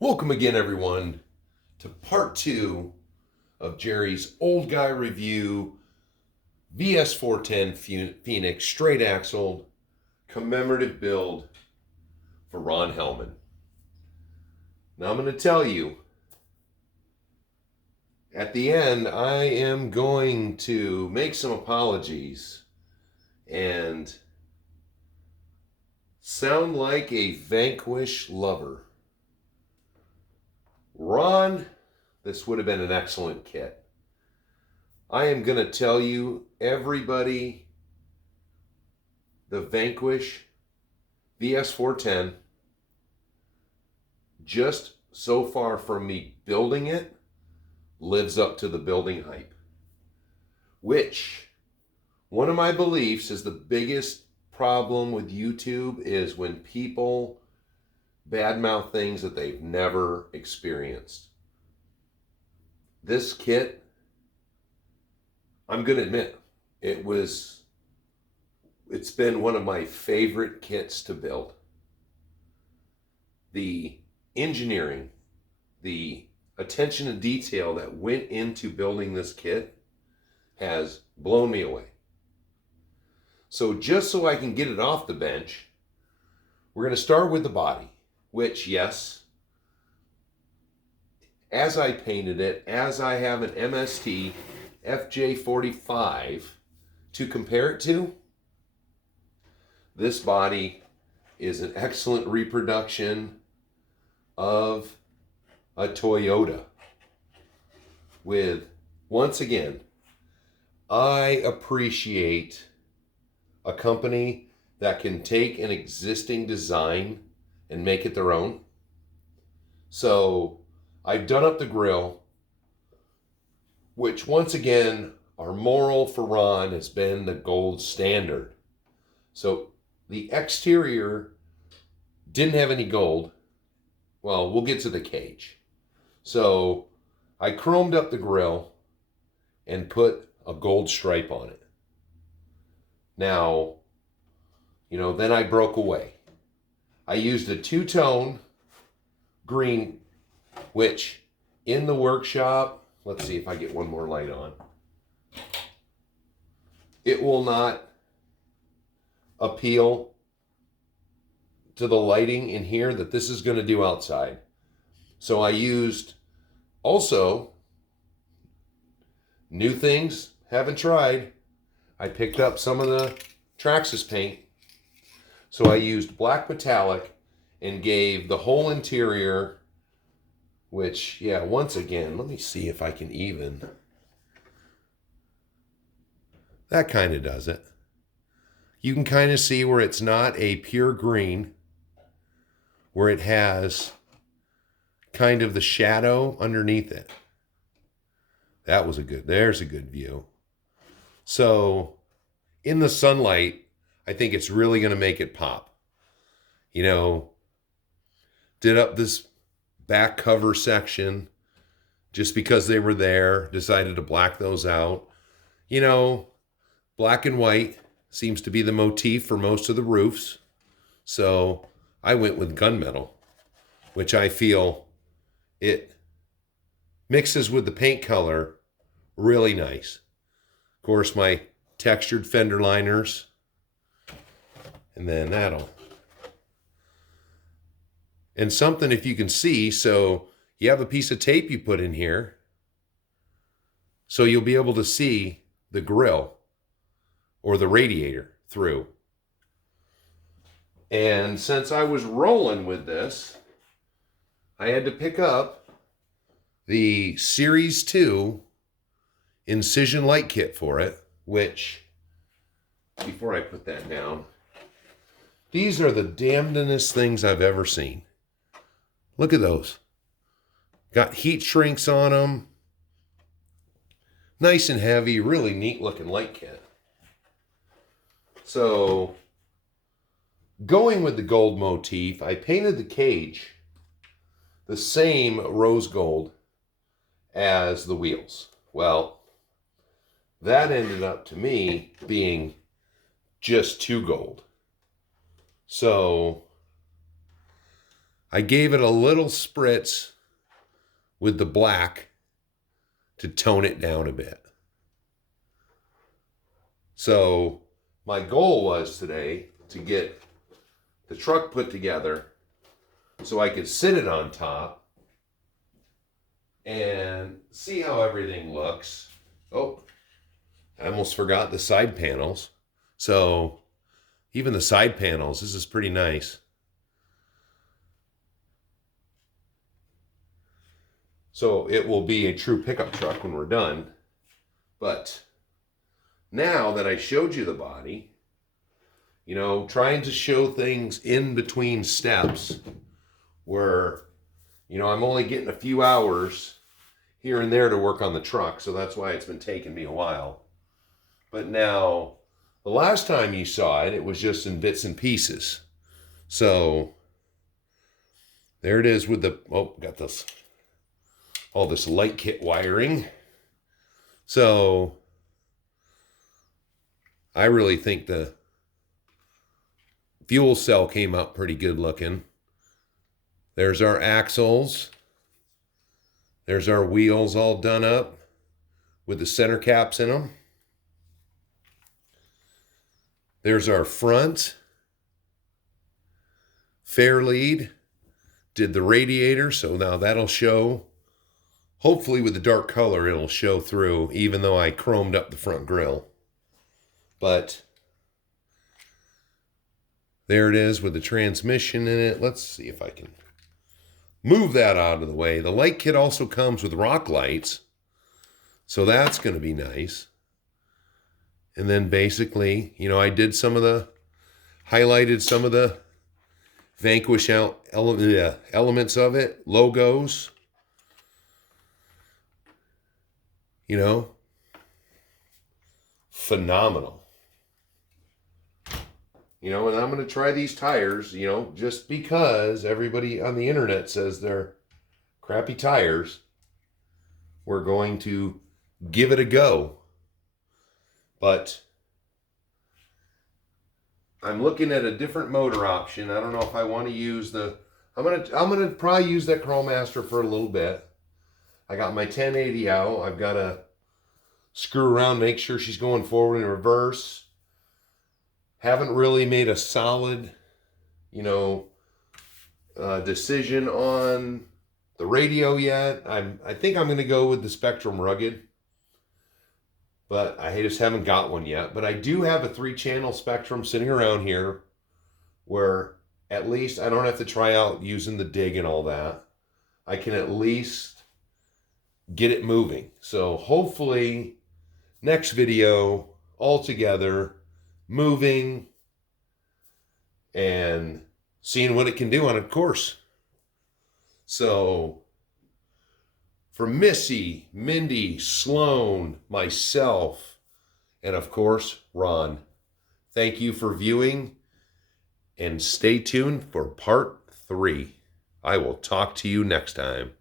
Welcome again, everyone, to part two of Jerry's old guy review vs4-10 Phoenix straight axle commemorative build for Ron Hellman. Now I'm going to tell you, at the end, I am going to make some apologies and sound like a vanquished lover. Ron, this would have been an excellent kit. I am going to tell you, everybody, the Vanquish vs4-10, just so far from me building it, lives up to the building hype. Which, one of my beliefs is the biggest problem with YouTube is when people badmouth things that they've never experienced. This kit, I'm going to admit, it's been one of my favorite kits to build. The engineering, the attention to detail that went into building this kit has blown me away. So just so I can get it off the bench, we're going to start with the body, which, yes, as I painted it, as I have an MST FJ45 to compare it to, this body is an excellent reproduction of a Toyota with, once again, I appreciate a company that can take an existing design and make it their own. So I've done up the grill, which once again, our moral for Ron has been the gold standard. So the exterior didn't have any gold. Well, we'll get to the cage. So I chromed up the grill and put a gold stripe on it. Now, then I broke away. I used a two-tone green, which in the workshop, let's see if I get one more light on. It will not appeal to the lighting in here that this is going to do outside. So I used also new things, haven't tried. I picked up some of the Traxxas paint. So I used black metallic and gave the whole interior, which, yeah, once again, let me see if I can even. That kind of does it. You can kind of see where it's not a pure green, where it has kind of the shadow underneath it. There's a good view. So in the sunlight, I think it's really going to make it pop. Did up this back cover section just because they were there, decided to black those out. Black and white seems to be the motif for most of the roofs. So I went with gunmetal, which I feel it mixes with the paint color really nice. Of course, my textured fender liners. And then and something, if you can see, so you have a piece of tape you put in here, so you'll be able to see the grill or the radiator through. And since I was rolling with this, I had to pick up the Series 2 Incision Light Kit for it, which, before I put that down, these are the damnedest things I've ever seen. Look at those. Got heat shrinks on them. Nice and heavy, really neat looking light kit. So, going with the gold motif, I painted the cage the same rose gold as the wheels. Well, that ended up to me being just too gold. So I gave it a little spritz with the black to tone it down a bit. So my goal was today to get the truck put together so I could sit it on top and see how everything looks. Oh, I almost forgot the side panels. So even the side panels, this is pretty nice. So it will be a true pickup truck when we're done. But now that I showed you the body, you know, trying to show things in between steps where, you know, I'm only getting a few hours here and there to work on the truck. So that's why it's been taking me a while. But now, the last time you saw it, it was just in bits and pieces. So there it is with the, oh, got this, all this light kit wiring. So I really think the fuel cell came out pretty good looking. There's our axles. There's our wheels all done up with the center caps in them. There's our front. Fair lead. Did the radiator, so now that'll show. Hopefully with the dark color, it'll show through, even though I chromed up the front grille. But there it is with the transmission in it. Let's see if I can move that out of the way. The light kit also comes with rock lights, so that's going to be nice. And then basically, you know, I did highlighted some of the Vanquish elements of it, logos. You know, phenomenal. You know, and I'm going to try these tires, you know, just because everybody on the internet says they're crappy tires. We're going to give it a go. But I'm looking at a different motor option. I don't know if I want to use I'm gonna probably use that Crowmaster for a little bit. I got my 1080 out. I've got to screw around, make sure she's going forward and reverse. Haven't really made a solid, you know, decision on the radio yet. I think I'm going to go with the Spectrum Rugged, but I just haven't got one yet. But I do have a 3-channel Spectrum sitting around here where at least I don't have to try out using the dig and all that. I can at least get it moving. So hopefully next video all together, moving and seeing what it can do on a course. So for Missy, Mindy, Sloan, myself, and of course Ron, thank you for viewing, and stay tuned for part 3. I will talk to you next time.